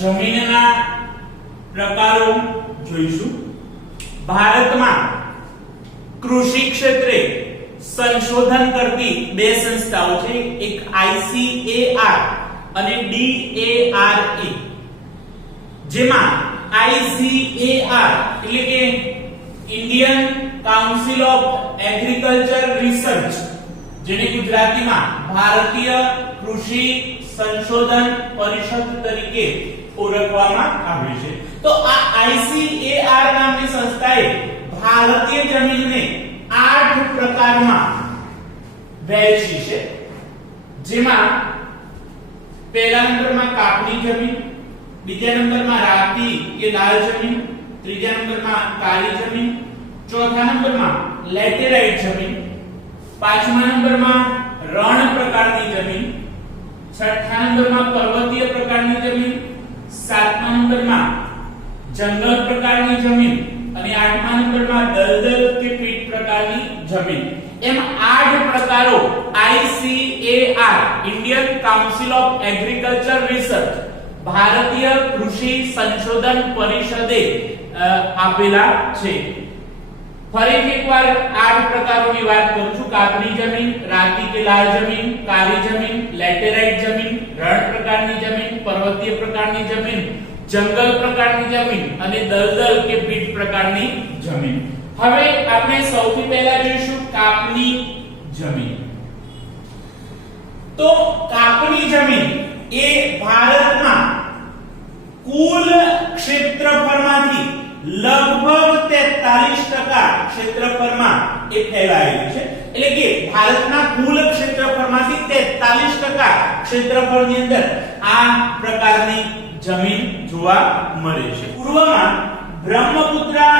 જમીનના પ્રકારો જોઈશું. ભારતમાં કૃષિ ક્ષેત્રે સંશોધન કરતી બે સંસ્થાઓ છે, એક ICAR અને DARA. જેમાં ICAR એટલે કે Indian council of agriculture research, જેને ગુજરાતીમાં ભારતીય કૃષિ સંશોધન પરિષદ તરીકે ઓળખવામાં આવે છે. તો આ ICAR નામની સંસ્થાએ ભારતીય જમીનને 8 પ્રકારમાં વહેંચી છે. જેમાં પહેલા નંબરમાં કાપણી જમીન, બીજા નંબરમાં રાતી કે લાલ જમીન, ત્રીજા નંબરમાં કાળી જમીન, ચોથા નંબરમાં લેટેરાઇટ જમીન, પાંચમા નંબરમાં રણ પ્રકારની જમીન, છઠ્ઠા નંબરમાં પર્વતીય પ્રકારની જમીન, સાતમા નંબરમાં જંગલ પ્રકારની જમીન અને આઠમા નંબરમાં દલદલ કે પીટ પ્રકારની જમીન. એમ 8 પ્રકારો ICAR Indian council of agriculture research ભારતીય કૃષિ સંશોધન પરિષદે આપેલા છે. ફરીથી એકવાર 8 પ્રકારોની વાત કરું છું. કાપણી જમીન, રાતી કે લાલ જમીન, કાળી જમીન, લેટેરાઇટ જમીન, રણ પ્રકારની જમીન, પર્વતીય પ્રકારની જમીન, જંગલ પ્રકારની જમીન અને દલદલ કે પીટ પ્રકારની જમીન. હવે આપણે સૌથી પહેલા જોઈશું કાપણી જમીન. તો કાપણી જમીન એ ભારતમાં કુલ ક્ષેત્રફળમાંથી લગભગ 43% ક્ષેત્રફળમાં એ ફેલાયેલી છે. એટલે કે ભારતના કુલ ક્ષેત્રફળમાંથી 43% ક્ષેત્રફળની અંદર આ પ્રકારની જમીન જોવા મળે છે. પૂર્વમાં બ્રહ્મપુત્રા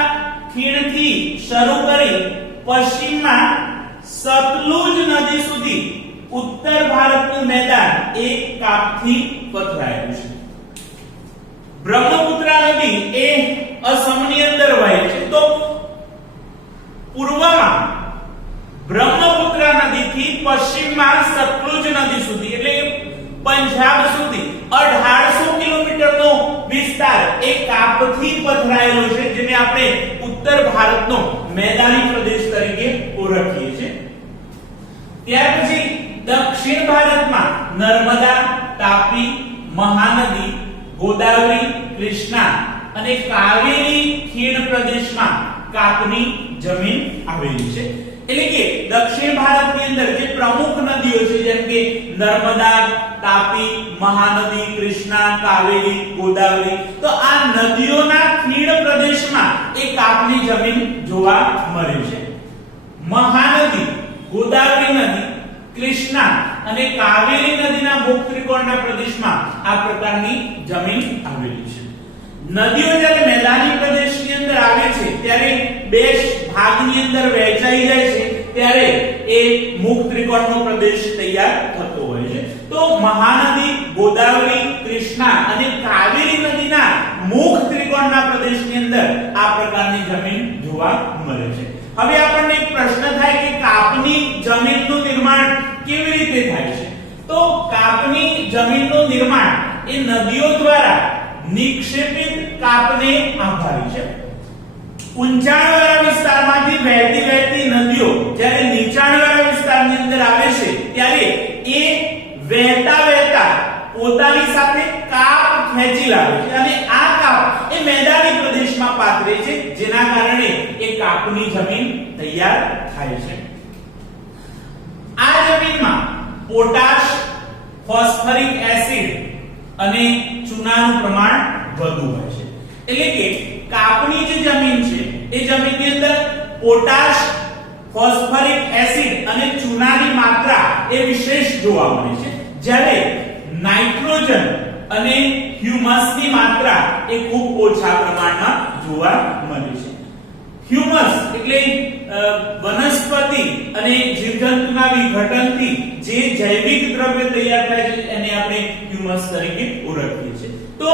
ખીણથી શરૂ કરી પશ્ચિમમાં સતલુજ નદી સુધી ઉત્તર ભારતનું મેદાન એક કાપથી પથરાયેલું છે. બ્રહ્મપુત્રા નદી એ અસમની અંદર વહે છે. તો પૂર્વમાં બ્રહ્મપુત્રા નદીથી પશ્ચિમમાં સતલુજ નદી સુધી એટલે પંજાબ સુધી 1800 કિલોમીટરનો વિસ્તાર એક કાપથી પથરાયેલો છે, જેને આપણે ઉત્તર ભારતનો મેદાની પ્રદેશ તરીકે ઓળખીએ છીએ. ત્યાર પછી દક્ષિણ ભારતમાં નર્મદા, તાપી, મહાનદી, ગોદાવરી, કૃષ્ણા અને કાવેરી ખીણ પ્રદેશમાં કાપની જમીન આવેલી છે. એટલે કે દક્ષિણ ભારતની અંદર જે પ્રમુખ નદીઓ છે, જેમ કે નર્મદા, તાપી, મહાનદી, કૃષ્ણા, કાવેરી, ગોદાવરી, તો આ નદીઓના ખીણ પ્રદેશમાં એ કાપની જમીન જોવા મળે છે. મહાનદી, ગોદાવરી નદી, કૃષ્ણા અને કાવેરી નદીના મુખ ત્રિકોણના પ્રદેશમાં આ પ્રકારની જમીન આવેલી છે. નદીઓ જ્યારે મેદાની પ્રદેશની અંદર આવે છે ત્યારે બે ભાગની અંદર વહેંચાઈ જાય છે, ત્યારે એ મુખ ત્રિકોણનો પ્રદેશ તૈયાર થતો હોય છે. તો મહાનદી, ગોદાવરી, કૃષ્ણા અને કાવેરી નદીના મુખ ત્રિકોણના પ્રદેશની અંદર આ પ્રકારની જમીન જોવા મળે છે. હવે આપણને એક પ્રશ્ન થાય કે કાપની જમીનનું નિર્માણ કેવી રીતે થાય છે? તો કાપની જમીનનું નિર્માણ એ નદીઓ દ્વારા નિક્ષેપિત કાપને આભારી છે. ઊંચાણવાળા વિસ્તારમાંથી વહેતી નદીઓ જ્યારે નીચાણવાળા વિસ્તારની અંદર આવે છે ત્યારે એ વહેતા પોતાની સાથે કાપ ખેંચી લાવે છે અને આ કાપ એ મેદાની પ્રદેશમાં પાથરે છે, જેના કારણે એ કાપની જમીન તૈયાર થાય છે. આ જમીનમાં પોટાશ, ફોસ્ફરિક એસિડ અને ચૂનાનું પ્રમાણ વધુ હોય છે. એટલે કે કાપની જે જમીન છે એ જમીનની અંદર પોટાશ, ફોસ્ફરિક એસિડ અને ચૂનાની માત્રા એ વિશેષ જોવા મળે છે, જ્યારે નાઇટ્રોજન અને હ્યુમસની માત્રા એ ખૂબ ઓછા પ્રમાણમાં જોવા મળે છે. હ્યુમસ એટલે વનસ્પતિ અને જીવજંતુના વિઘટનથી જે જૈવિક દ્રવ્ય તૈયાર થાય છે એને આપણે હ્યુમસ તરીકે ઓળખીએ છીએ. તો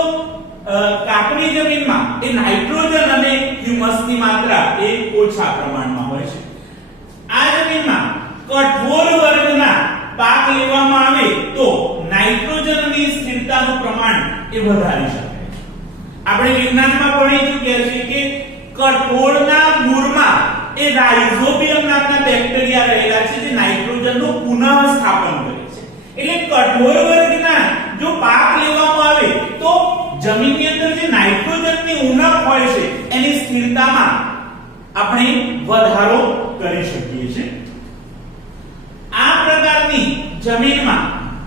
કાપની જમીનમાં એ નાઇટ્રોજન અને હ્યુમસની માત્રા એ ઓછા પ્રમાણમાં હોય છે. આ જમીનમાં કઠોર વર્ગના પાક લેવામાં આવે તો નાઇટ્રોજનની સ્થિરતાનું પ્રમાણ એ વધારી શકાય છે. આપણે વિજ્ઞાનમાં ભણી ચૂક્યા છીએ કે કઠોળના મૂળમાં એ રાઇઝોબિયમ નામના બેક્ટેરિયા રહેલા છે જે નાઇટ્રોજનનું પુનઃસ્થાપન કરે છે. એટલે કઠોળ વર્ગના જો પાક લેવામાં આવે તો જમીનની અંદર જે નાઇટ્રોજનની ઉણપ હોય છે એની સ્થિરતામાં આપણે વધારો કરી શકીએ છીએ. આ પ્રકારની જમીનમાં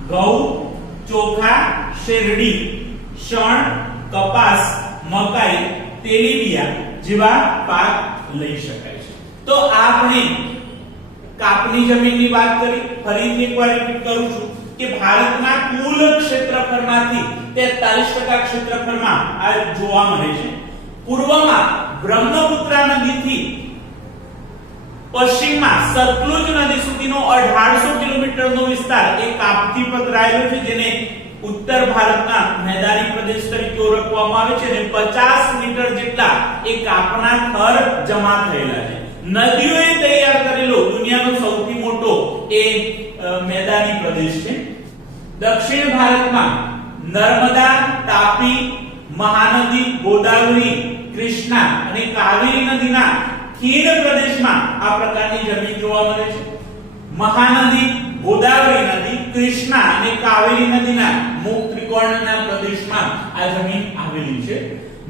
ઘઉં, ચોખા, શેરડી, શણ, કપાસ, મકાઈ, તેલીબિયા જેવા પાક લઈ શકાય છે. તો આપણે કાપની જમીનની વાત કરી. ફરીથી એકવાર રિપીટ કરું છું કે ભારતના કુલ ક્ષેત્રફળમાંથી 43% ક્ષેત્રફળમાં આ જોવા મળે છે. પૂર્વમાં બ્રહ્મપુત્રા નદીથી પશ્ચિમમાં સતલુજ નદી સુધીનો 1800 કિલોમીટરનો વિસ્તાર એ કાપથી પથરાયેલો છે, જેને ઉત્તર ભારતના મેદાની પ્રદેશ તરીકે ઓળખવામાં આવે છે, અને 50 મીટર જેટલા એ કાપના થર જમા થયેલા છે. નદીઓએ તૈયાર કરેલો દુનિયાનો સૌથી મોટો એ મેદાની પ્રદેશ છે. દક્ષિણ ભારતમાં નર્મદા, તાપી, મહાનદી, ગોદાવરી, કૃષ્ણા અને કાવેરી નદીના ખીણ પ્રદેશમાં આ પ્રકારની જમીન જોવા મળે છે. મહાનદી, ગોદાવરી નદી, કૃષ્ણા અને કાવેરી નદીના મુખ ત્રિકોણના પ્રદેશમાં આ જમીન આવેલી છે.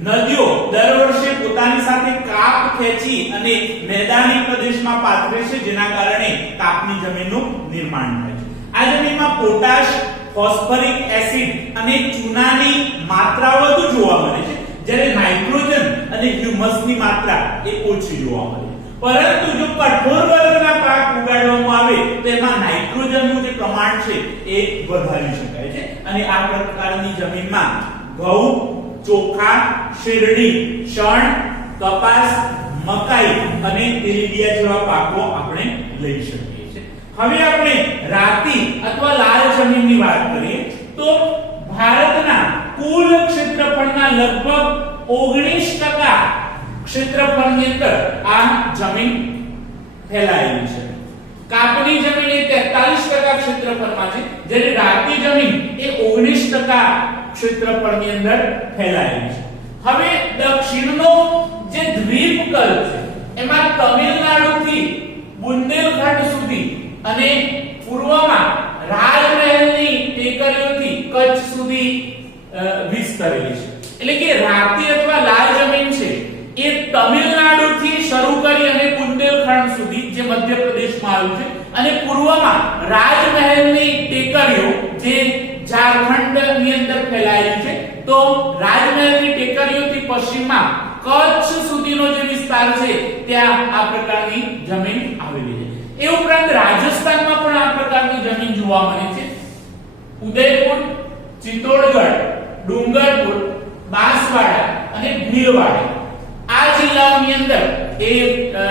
નદીઓ દર વર્ષે પોતાની સાથે કાપ ખેંચી અને મેદાની પ્રદેશમાં પાથરે છે, જેના કારણે કાપની જમીનનું નિર્માણ થાય છે. આ જમીનમાં પોટાશ, ફોસ્ફરિક એસિડ અને ચૂનાની માત્રા વધુ જોવા મળે છે, જ્યારે નાઇટ્રોજન અને હ્યુમસની માત્રા એ ઓછી જોવા મળે છે. પરંતુ જો કઠોળ વર્ગના પાક ઉગાડવામાં આવે તો એમાં નાઇટ્રોજનનું જે પ્રમાણ છે એ વધારી શકાય છે, અને આ પ્રકારની જમીનમાં ઘઉં, ચોખા, શેરડી, શણ, કપાસ, મકાઈ અને તેલીબિયા જેવા પાકો આપણે લઈ શકીએ છીએ. હવે આપણે રાતી અથવા લાલ જમીનની વાત કરીએ તો ભારતના કુલ ક્ષેત્રફળના લગભગ 19% ક્ષેત્રફળની અંદર આ જમીન ફેલાયેલી છે. કાપની જમીન એ 43% ક્ષેત્રફળમાં છે, જ્યારે રાતી જમીન એ 19% ક્ષેત્રફળની અંદર ફેલાયેલી છે. હવે દક્ષિણનો જે દ્વીપકલ્પ છે એમાં તમિલનાડુથી બુંદેલખંડ સુધી અને પૂર્વમાં રાજમહેલની ટેકરીઓથી કચ્છ સુધી વિસ્તરેલી છે. એટલે કે રાતી અથવા લાલ જમીન છે એ તમિલનાડુથી શરૂ કરી અને બુંદેલખંડ સુધી જે મધ્યપ્રદેશમાં આવ્યું છે, અને પૂર્વમાં રાજમહેલની ટેકરીઓ જે ઝારખંડની અંદર ફેલાયેલી છે. તો રાજમહેલની ટેકરીઓથી પશ્ચિમમાં કચ્છ સુધીનો જે વિસ્તાર છે ત્યાં આ પ્રકારની જમીન આવેલી છે. એ ઉપરાંત રાજસ્થાનમાં પણ આ પ્રકારની જમીન જોવા મળે છે. ઉદયપુર, ચિત્તોડગઢ, ડુંગરપુર, બાંસવાડા અને ભીલવાડા આ જિલ્લાઓની અંદર એ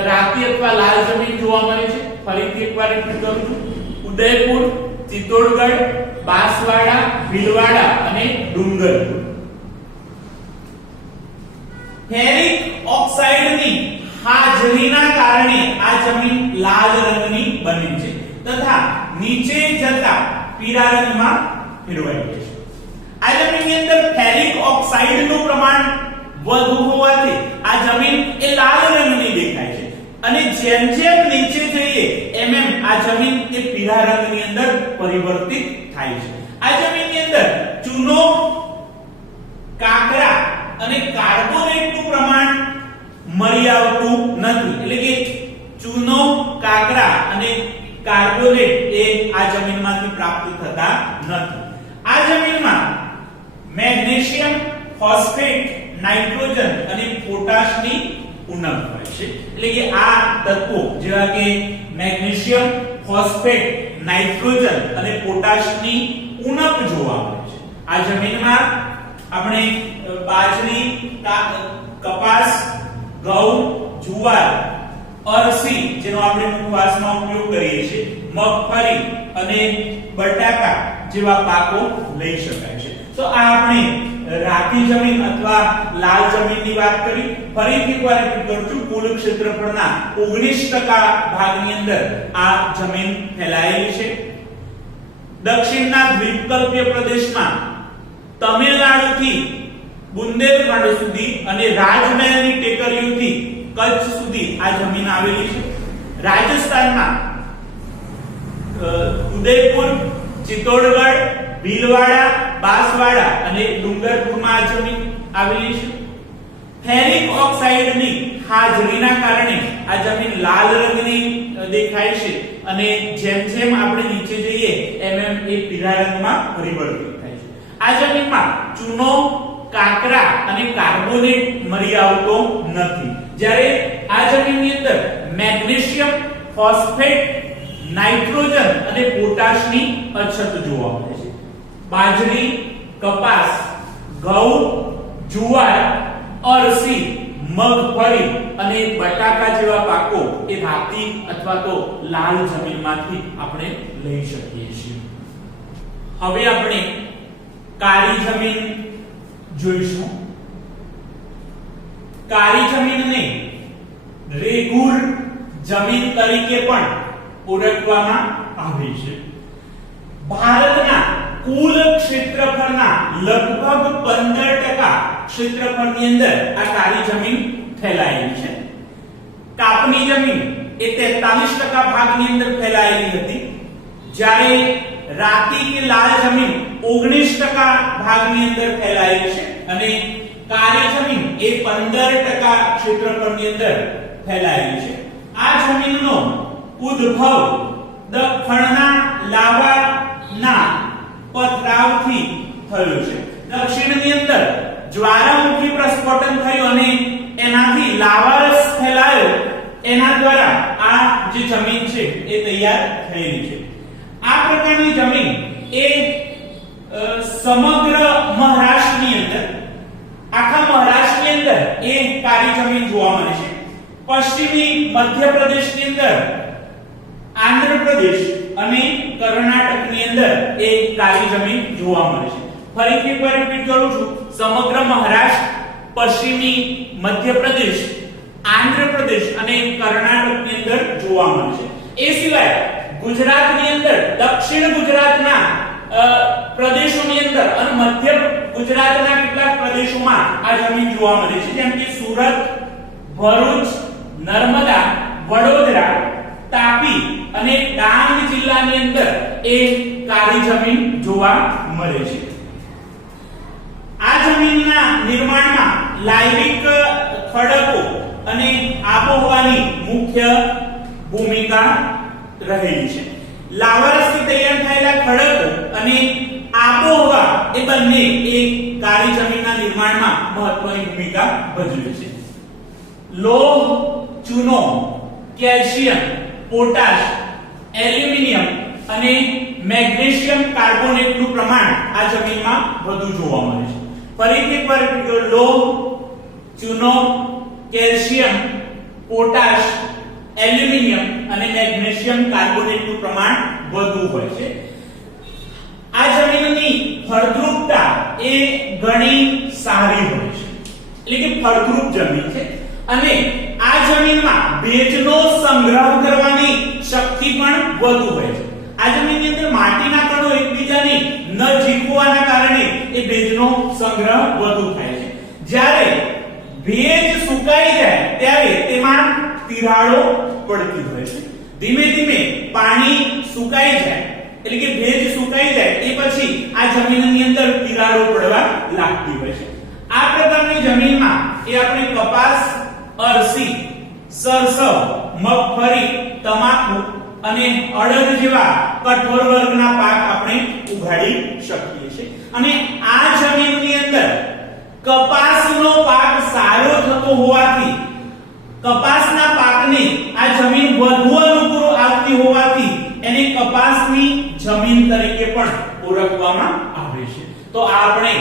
રાતી અથવા લાલ જમીન જોવા મળે છે. ફરીથી એકવાર રિપીટ કરું છું. ઉદયપુર, ચિત્તોડગઢ, બાંસવાડા, ભીલવાડા અને ડુંગરપુર. ફેરિક ઓક્સાઇડની હાજરીના કારણે આ જમીન લાલ રંગની બને છે તથા નીચે જતા પીળા રંગમાં ફેરવાઈ જાય છે. આ જમીનની અંદર ફેરિક ઓક્સાઇડનું પ્રમાણ વધુ હોવાથી આ જમીન એ લાલ રંગની દેખાય છે, અને જેમ જેમ નીચે જઈએ એમ આ જમીન એ પીળા રંગની અંદર પરિવર્તિત થાય છે. આ જમીનની અંદર ચૂનો, કાકરા અને કાર્બોનેટનું પ્રમાણ મળી આવતું નથી. એટલે કે ચૂનો, કાકરા અને કાર્બોનેટ એ આ જમીનમાંથી પ્રાપ્ત થતા નથી. આ જમીનમાં મેગ્નેશિયમ, ફોસ્ફેટ, નાઇટ્રોજન અને પોટાશની ઉણપ હોય છે. એટલે કે આ તત્વો જેવા કે મેગ્નેશિયમ, ફોસ્ફેટ, નાઇટ્રોજન અને પોટાશની ઉણપ જોવા મળે છે. આ જમીનમાં આપણે બાજરી, કપાસ, ઘઉં, જુવાર, અરસી જેનો આપણે મુખવાસમાં ઉપયોગ કરીએ છીએ, મગફળી અને બટાકા જેવા પાકો લઈ શકાય છે. તો આ આપણે રાતી જમીન અથવા લાલ જમીનની વાત કરી. ફરીથી એકવાર રિપીટ કરું છું. કુલ ક્ષેત્રફળના 19% ભાગની અંદર આ જમીન ફેલાયેલી છે. દક્ષિણના દ્વીપકલ્પીય પ્રદેશમાં તમિલનાડુથી બુંદેલખંડ સુધી અને રાજમહેલની ટેકરીઓથી કચ્છ સુધી આ જમીન આવેલી છે. રાજસ્થાનમાં ઉદયપુર, ચિત્તોડગઢ, ભીલવાડા, બાંસવાડા અને ડુંગરપુરમાં આ જમીન આવેલી છે. ફેરિક ઓક્સાઇડની હાજરીના કારણે આ જમીન લાલ રંગની દેખાય છે અને જેમ જેમ આપણે નીચે જઈએ એમ એમ એ પીળા રંગમાં પરિવર્તિત થાય છે. આ જમીનમાં ચૂનો, કાંકરા અને કાર્બોનેટ મળી આવતો નથી. જ્યારે આ જમીનની અંદર મેગ્નેશિયમ, ફોસ્ફેટ, નાઇટ્રોજન અને પોટાશની અછત જોવા મળે છે. બાજરી, કપાસ, ઘઉં, જુવાર, અરસી, મગફળી અને બટાકા જેવા પાકો એ રાતી અથવા તો લાલ જમીનમાંથી આપણે લઈ શકીએ છીએ. હવે આપણે કાળી જમીન જોઈશું. કાળી જમીનને રેગુર જમીન તરીકે પણ ઓળખવામાં આવે છે. ભારતના કુલ ક્ષેત્રફળના લગભગ 15% ક્ષેત્રફળની અંદર આ કાળી જમીન ફેલાયેલી છે. કાપની જમીન એ 43% ભાગની અંદર ફેલાયેલી હતી, જ્યારે રાતી કે લાલ જમીન 19% ભાગની અંદર ફેલાયેલી છે અને કાળી જમીન એ 15% ક્ષેત્રફળની અંદર ફેલાયેલી છે. આ જમીનનો ઉદ્ભવ દક્ષિણના લાવાના પથરાવથી થયો છે. દક્ષિણની અંદર જ્વાળામુખી પ્રસ્ફોટન થયું અને એનાથી લાવારસ ફેલાયો, એના દ્વારા આ જે જમીન છે એ તૈયાર થયેલી છે. આ પ્રકારની જમીન એ સમગ્ર મહારાષ્ટ્રની અંદર, આખા મહારાષ્ટ્રની અંદર એ કાળી જમીન જોવા મળે છે. પશ્ચિમી મધ્યપ્રદેશની અંદર, આંધ્રપ્રદેશ અને કર્ણાટકની અંદર એ કાળી જમીન જોવા મળે છે. ફરીથી એકવાર રિપીટ કરું છું, સમગ્ર મહારાષ્ટ્ર, પશ્ચિમી મધ્યપ્રદેશ, આંધ્રપ્રદેશ અને કર્ણાટકની અંદર જોવા મળે છે. એ સિવાય ગુજરાતની અંદર દક્ષિણ ગુજરાતના પ્રદેશોની અંદર અને મધ્ય ગુજરાતના કેટલાક પ્રદેશોમાં આ જમીન જોવા મળે છે, જેમ કે સુરત, ભરૂચ, નર્મદા, વડોદરા, તાપી અને ડાંગ જિલ્લાની અંદર એ કાળી જમીન જોવા મળે છે. આ જમીનના નિર્માણમાં લાયવિક ખડકો અને આબોહવાની મુખ્ય ભૂમિકા રહેલી છે. લાવારસથી તૈયાર થયેલા ખડકો અને આબોહવા એ બંને એ કાળી જમીનના નિર્માણમાં મહત્વની ભૂમિકા ભજવે છે. લોહ, ચૂનો, કેલ્શિયમ, પોટાશ, એલ્યુમિનિયમ અને મેગ્નેશિયમ કાર્બોનેટનું પ્રમાણ આ જમીનમાં વધુ જોવા મળે છે. ફરીથી એકવાર લોહ, ચૂનો, કેલ્શિયમ, પોટાશ, એલ્યુમિનિયમ અને મેગ્નેશિયમ કાર્બોનેટનું પ્રમાણ વધુ હોય છે. આ જમીનની ફળદ્રુપતા એ ઘણી સારી હોય છે, એટલે કે ફળદ્રુપ જમીન છે અને આ જમીનમાં ભેજનો સંગ્રહ કરવાની શક્તિ પણ વધુ હોય છે. આ જમીનની અંદર માટીના કણો એકબીજાની નજીક હોવાના કારણે એ ભેજનો સંગ્રહ વધુ થાય છે. જ્યારે ભેજ સુકાઈ જાય ત્યારે તેમાં તિરાડો પડતી હોય છે. ધીમે ધીમે પાણી સુકાઈ જાય, એટલે કે ભેજ સુકાઈ જાય એ પછી આ જમીનની અંદર તિરાડો પડવા લાગતી હોય છે. આ પ્રકારની જમીનમાં એ આપણે કપાસ, અરસી, સરસવ, મગફળી, તમાકુ અને અડદ જેવા કઠોળ વર્ગના પાક આપણે ઉગાડી શકીએ છીએ. અને આ જમીનની અંદર કપાસનો પાક સારો થતો હોવાથી, કપાસના પાકને આ જમીન વધુ અનુકૂળ આવતી હોવાથી એને કપાસની જમીન તરીકે પણ ઓળખવામાં આવે છે. તો આપણે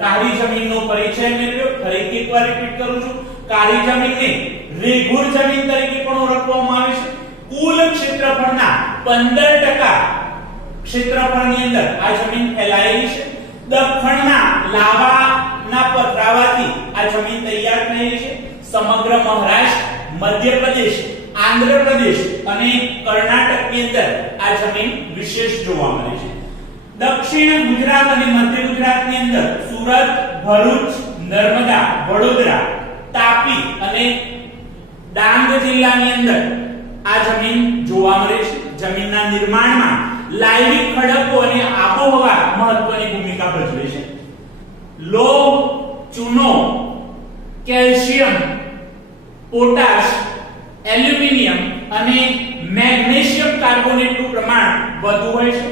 કાળી જમીનનો પરિચય મેળવ્યો. ફરીથી એકવાર રિપીટ કરું છું, કાળી જમીનને રેગુર જમીન તરીકે પણ ઓળખવામાં આવે છે. કુલ ક્ષેત્રફળના 15% ક્ષેત્રફળની અંદર આ જમીન ફેલાયેલી છે. દક્ષિણના લાવાના પથરાવાથી આ જમીન તૈયાર થયેલી છે. સમગ્ર મહારાષ્ટ્ર, મધ્યપ્રદેશ, આંધ્રપ્રદેશ અને કર્ણાટકની અંદર આ જમીન વિશેષ જોવા મળે છે. દક્ષિણ ગુજરાત અને મધ્ય ગુજરાતની અંદર સુરત, ભરૂચ, નર્મદા, વડોદરા, તાપી અને ડાંગ જિલ્લાની અંદર આ જમીન જોવા મળે છે. જમીનના નિર્માણમાં લાયવી ખડકો અને આબોહવા મહત્વની ભૂમિકા ભજવે છે. લોહ, ચૂનો, કેલ્શિયમ, પોટાશ, એલ્યુમિનિયમ અને મેગ્નેશિયમ કાર્બોનેટનું પ્રમાણ વધુ હોય છે.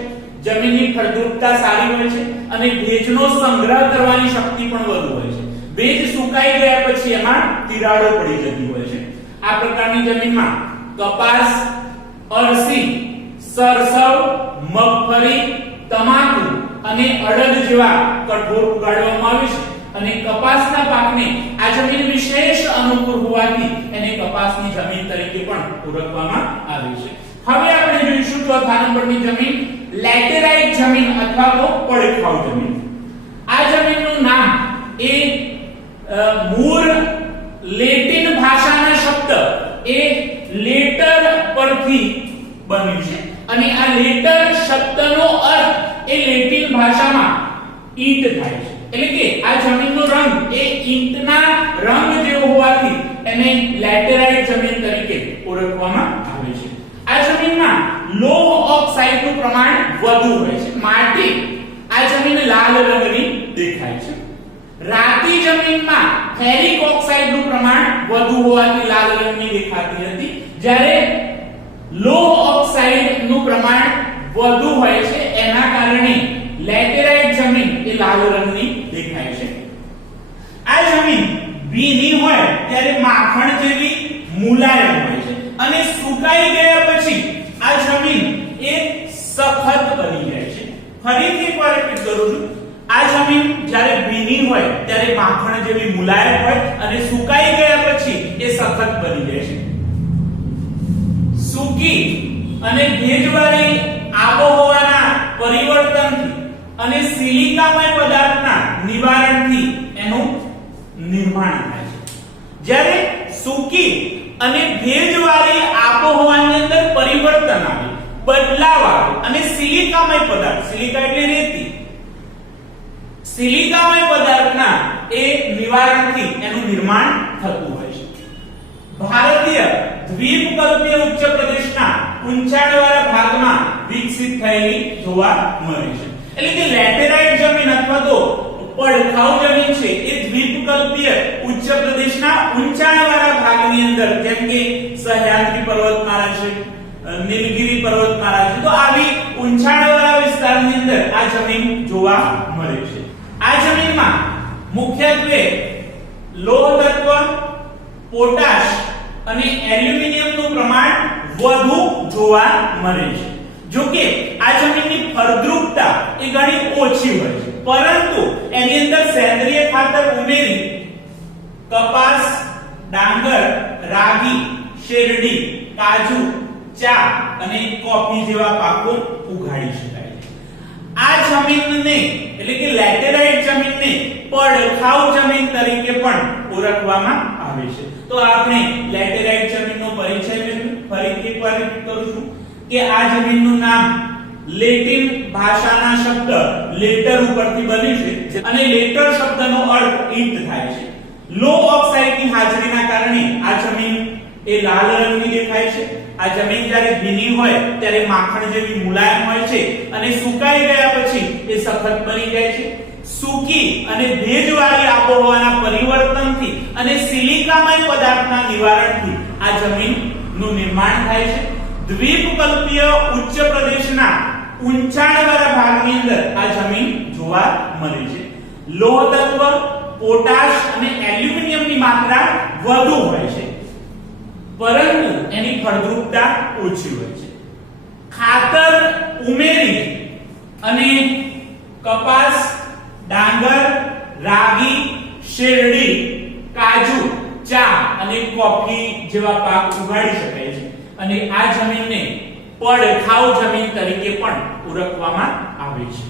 જમીનની ફળદ્રુપતા સારી હોય છે અને ભેજનો સંગ્રહ કરવાની શક્તિ પણ વધુ હોય છે. ભેજ સુકાઈ ગયા પછી એમાં તિરાડો પડી જતી હોય છે. આ પ્રકારની જમીનમાં કપાસ, અળસી, સરસવ, મગફળી, તમાકુ અને અડદ જેવા કઠોળ ઉગાડવામાં આવે છે અને કપાસના પાકને આ જમીન વિશેષ અનુકૂળ હોવાથી એને કપાસની જમીન તરીકે પણ ઓળખવામાં આવે છે. હવે આપણે જોઈશું ચોથા નંબરની જમીન લેટેરાઇટ જમીન અથવા તો પડખાઉ જમીન. આ જમીનનું નામ એ મૂળ લેટિન ભાષાના શબ્દ એ લેટર પરથી બન્યું છે અને આ લેટર શબ્દનો અર્થ એ લેટિન ભાષામાં ઈંટ થાય છે. એટલે કે આ જમીનનો રંગ એ ઈંટના રંગ જેવો હોવાથી એને લેટેરાઇટ જમીન તરીકે ઓળખવામાં આવે છે. આ જમીનમાં લોહ ઓક્સાઇડનું પ્રમાણ વધુ હોય છે. માટી આ જમીન લાલ રંગની દેખાય છે. રાતી જમીનમાં ફેરિક ઓક્સાઇડનું પ્રમાણ વધુ હોવાથી લાલ રંગની દેખાતી હતી, જ્યારે લોહ ઓક્સાઇડનું પ્રમાણ વધુ હોય છે એના કારણે લેટેરાઇટ જમીન એ લાલ રંગની દેખાય છે. આ જમીન ભીની હોય ત્યારે માખણ જેવી મુલાયમ હોય છે અને સુકાઈ ગયા પછી આ જમીન એ સખત બની જાય છે. ફરીથી એકવાર રિપીટ કરું છું. આ જમીન જ્યારે ભીની હોય ત્યારે માખણ જેવી મુલાયમ હોય અને સુકાઈ ગયા પછી એ સખત બની જાય છે. સૂકી અને ભેજવાળી આબોહવાના પરિવર્તનથી અને સિલિકામય પદાર્થના નિવારણથી એનું નિર્માણ થાય છે. જ્યારે સૂકી અને ભેજવાળી આબોહવાની અંદર પરિવર્તન આવે, બદલાવ આવે અને સિલિકામય પદાર્થ, સિલિકા એટલે રેતી, સિલિકામય પદાર્થના એ નિવારણથી એનું નિર્માણ થતું હોય છે. ભારતીય દ્વીપકલ્પીય ઉચ્ચ પ્રદેશના ઊંચાણવાળા ભાગમાં વિકસિત થયેલી જોવા મળે છે. એટલે કે લેટેરાઇટ જમીન અથવા તો પડખાઉ જમીન છે એ દ્વીપકલ્પીય ઉચ્ચ પ્રદેશના ઊંચાણવાળા ભાગની અંદર, જેમ કે સહ્યાદ્રી પર્વતમાળા છે, નીલગિરી પર્વતમાળા છે, તો આવી ઊંચાણવાળા વિસ્તારની અંદર આ જમીન જોવા મળે છે. આ જમીનમાં મુખ્યત્વે લોહ તત્વ, પોટાશ અને એલ્યુમિનિયમનું પ્રમાણ વધુ જોવા મળે છે. જો કે આ જમીનની ફળદ્રુપતા એ ઘણી ઓછી હોય છે, પરંતુ એની અંદર સેન્દ્રિય ખાતર ઉમેરી કપાસ, ડાંગર, રાગી, શેરડી, કાજુ, ચા અને કોફી જેવા પાકો ઉગાડી શકાય છે. આ જમીનને એટલે કે લેટેરાઇટ જમીનને પડખાઉ જમીન તરીકે પણ ઓળખવામાં આવે છે. તો આપણે લેટેરાઇટ જમીનનો પરિચય મેળવ્યો. ફરીથી એકવાર રિપીટ કરું છું કે આ જમીનનું નામ લેટિન ભાષાના શબ્દ લેટર ઉપરથી બન્યું છે અને લેટર શબ્દનો અર્થ ઈંટ થાય છે. લો ઓક્સાઇડની હાજરીના કારણે આ જમીન એ લાલ રંગની દેખાય છે. આ જમીન જ્યારે ભીની હોય ત્યારે માખણ જેવી મુલાયમ હોય છે અને સુકાઈ ગયા પછી એ સખત બની જાય છે. સૂકી અને ભેજવાળી આબોહવાના પરિવર્તનથી અને સિલિકામય પદાર્થના નિવારણથી આ જમીનનું નિર્માણ થાય છે. દ્વીપકલ્પીય ઉચ્ચ પ્રદેશના ઊંચાણવાળા ભાગની અંદર આ જમીન જોવા મળે છે. લોહ તત્વ, પોટાશ અને એલ્યુમિનિયમની માત્રા વધુ હોય છે, પરંતુ એની ફળદ્રુપતા ઓછી હોય છે. ખાતર ઉમેરી અને કપાસ, ડાંગર, રાગી, શેરડી, કાજુ, ચા અને કોફી જેવા પાક ઉગાડી શકાય છે અને આ જમીનને પડખાઉ જમીન તરીકે પણ ઓળખવામાં આવે છે.